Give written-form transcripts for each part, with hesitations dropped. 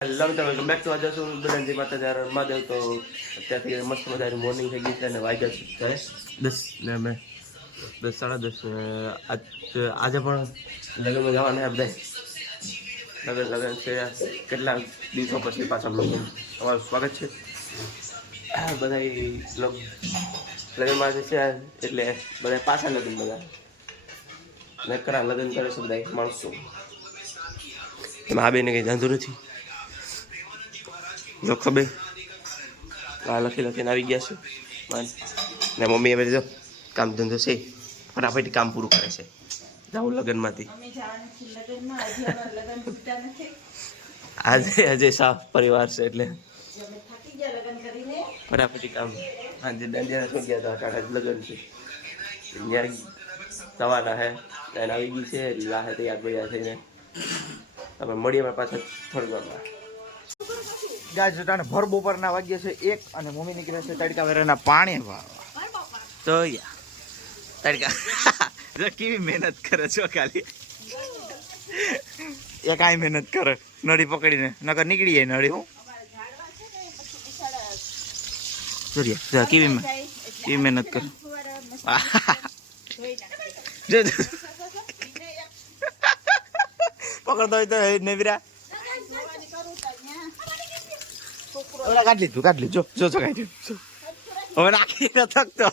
Hello મિત્રો, welcome back to આજે શું બધાની માતા જ્યારે મહાદેવ. તો અત્યારથી મસ્ત મજાની મોર્નિંગ થઈ ગઈ છે અને વાગ્યા છે 10 ને અમે 10:30. આજે પણ લગ્નમાં જવાના છે બધા. લગ્ન છે, કેટલા દિવસો પછી પાછા લગ્ન. તમારું સ્વાગત છે બધા લગ્નમાં જે છે, એટલે બધા પાછા લગ્ન બધા નકરા લગ્ન કરે છે બધા માણસો. એમાં આ બેને કંઈ ધંધો નથી. જો ખબર આ લખીને આવી ગયા છે ને મમ્મી હવે જો કામ ધંધો છે, ફટાફટ કામ પૂરું કરે છે. જાઉં લગ્નમાંથી આજે શાહ પરિવાર છે એટલે ફટાફટ કામ. આજે દાંડિયા શું ગયા હતા, ટાટા લગ્ન છે ત્યાં સવારના હે એને આવી ગઈ છે એટલે રાહે તૈયાર તૈયાર થઈને તમે મળીએ પાછા થોડી વારમાં. ગાય જોટાને ભર બપોરના વાગ્યા છે 1 અને મમ્મી નીકળે છે તડકા વેરાના પાણી વાળવા. તો યા તડકા જો કેવી મહેનત કરે છો, ખાલી એ કાંઈ મહેનત કરે નળી પકડીને, નકર નીકળી જાય નળી. હું જોરિયા કેવી મહેનત કરે. પકડતો હોય તો નેવીરા કાઢ લીધું જો કાઢી હવે નાખી થકતો.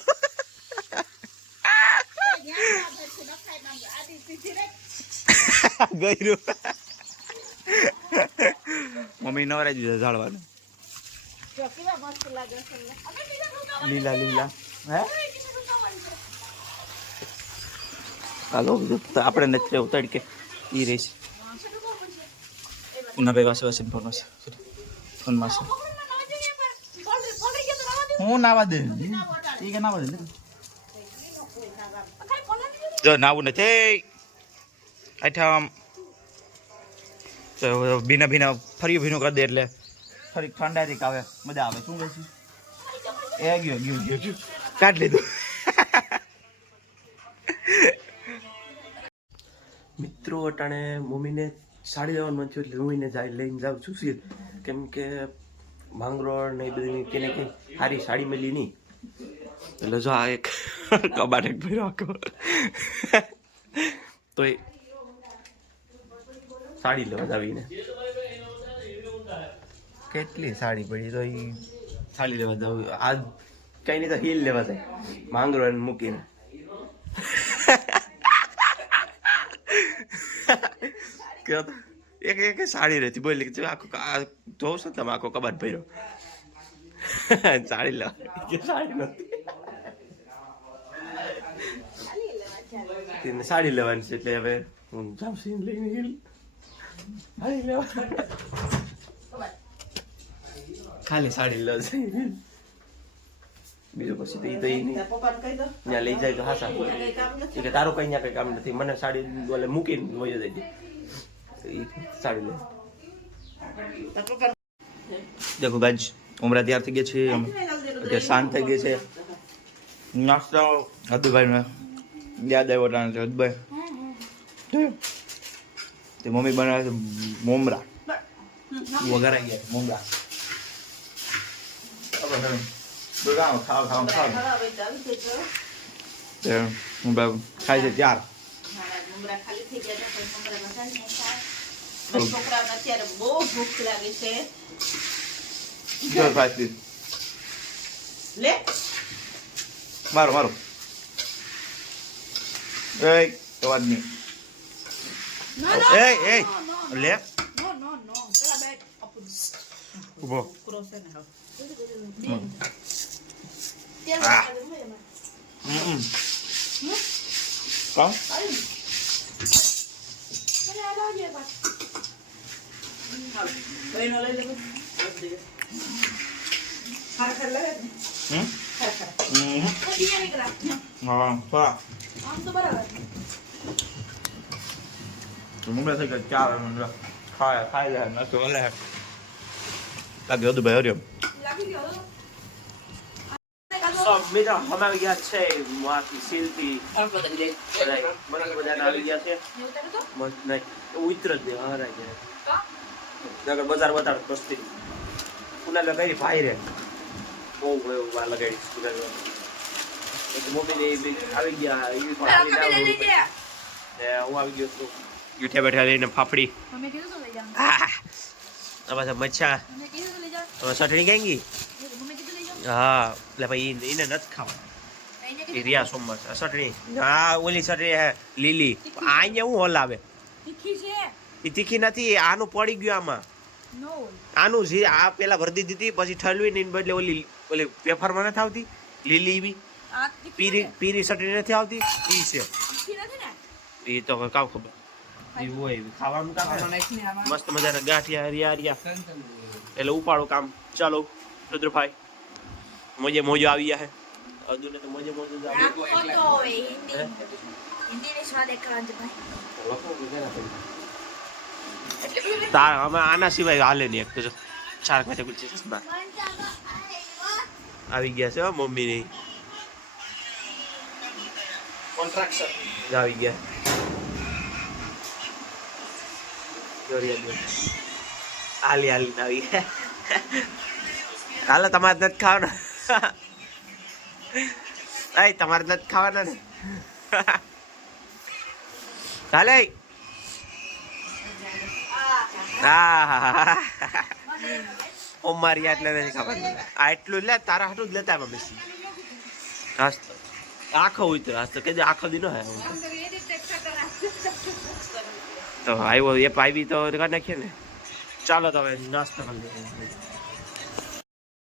ગયું મમ્મી નવરાઈ દીધા ઝાડવાનું. લીલા હે હાલો આપણે નથી રહેવું તડકે ઈ રહીશ. ના ભાઈ વાસે ફોનમાં છે. હું નાવા દે એ કે નાવા દે જો નાવું નથી આઠા ભીના ફરી ભીનું કરી દે એટલે ફરી ઠંડાથી આવે મજા આવે. શું કહે છે એ ગયું કાઢ લીધું. મિત્રો અટાણે મમ્મીને સાડી લેવાનું થયું એટલે હું એને લઈને જાઉં છું સીલ, કેમ કે માંગરોળ ને એ બધી કેને કંઈ સારી સાડી મળી નહીં. એટલે જો આ એક કબાટ એક ભાઈ રાખો તો એ સાડી લેવા આવીને કેટલી સાડી પડી તો એ સાડી લેવા જાવ. આ કંઈ નહીં તો હીલ લેવા જાય માંગરોળ મૂકીને. એક સાડી રહેતી બોલી કે આખો જોઉં છો તમે આખો કબાટ ભર્યો સાડી લેવા સાડી નથી સાડી લેવાની છે એટલે હવે હું જાઉં છું લઈને સાડી લેવા. ખાલી સાડી લે બીજું પછી તો એ તો નહીં ત્યાં લઈ જાય તો હા કે તારું કઈ ત્યાં કઈ કામ નથી, મને સાડી બોલે મૂકીને વયો જાય સાડી લે. દેખો ગાજ ઉમરા તૈયાર થઈ ગયા છે, અત્યારે શાંત થઈ ગઈ છે. નાસ્તો હદુભાઈ યાદ આવ્યો ટાણે છે. હદુભાઈ તે મમ્મી બનાવે છે મોમરા વઘારાઈ ગયા છે મોમરા. ખાવ ખાય છે ત્યાર છોકરાઓને અત્યારે બહુ ભૂખ લાગે છે. લે મારો અવાજ નહીં લે ઉભો ખાઈ લે નાસ્તો લે લાગ્યો તો ભાઈ હરિયમ. મિત્રો અમે આવી ગયા છે માથી શિલ્પી બધા આવી ગયા છે. નહીં ઉતર જ હરાઈ જાય નગર બજાર બતાડ બસ્તી કુલા લગાડી ભાઈ રે બહુ એવું વા લગાડી કુલા એક મોટી આવી ગયા એ પણ આવી ના હું આવી ગયો છું યુઠે બેઠા લઈને ફાફડી મમ્મી કીધું તો લઈ જાવ હવે મચ્છા મમ્મી કીધું તો લઈ જાવ હવે ચટણી કેંગી મમ્મી કીધું લઈ જાવ હા એટલે ભાઈ એને નથી ખાવા એ રિયા સોમવાર ચટણી હા ઓલી ચટણી હે લીલી અહીંયા હું હલાવે તીખી છે એ તીખી નથી આનું પડી ગયું આમાં નો આનું જે આ પેલા ભરતી દીધી પછી ઠલવી ને બદલે ઓલી ઓલી પેફરમાં નથી આવતી લીલી બી આ પીરી પીરી ચટણી નથી આવતી ઈ છે તીખી નથી ને એ તો કાવ ખબર એ હોય ખાવાનું કામ મસ્ત મજાના ગાંઠિયા રિયા એટલે ઉપાડો કામ ચાલો રુદ્રભાઈ મોજે મોજો આવી ગયા હે અર્જુને તો મોજે મોજો જ આવી રાખો તો હવે હિન્દી સ્વાદ એકાંત ભાઈ તાર અમે આના સિવાય હાલે નહીં એક તો જો ચાર કાંઠે ગુલચી ચશ્મા આવી ગયા છે હો મમ્મીની કોન્ટ્રાક્શન આવી ગયા હાલી હાલી આવી હાલો તમારે નથી ખાવાના તમારે નથી ખાવાના ને ચાલે મારી એટલે નથી ખબર આ એટલું લે તારા હાટું જ લેતા બેસી હાસ આખો ઉતર હાસ તો કે આખો દી નો હે તો આવ્યો એ પાવી તો કરી નાખીએ ને ચાલો તો હવે નાસ્તો કરી લઈએ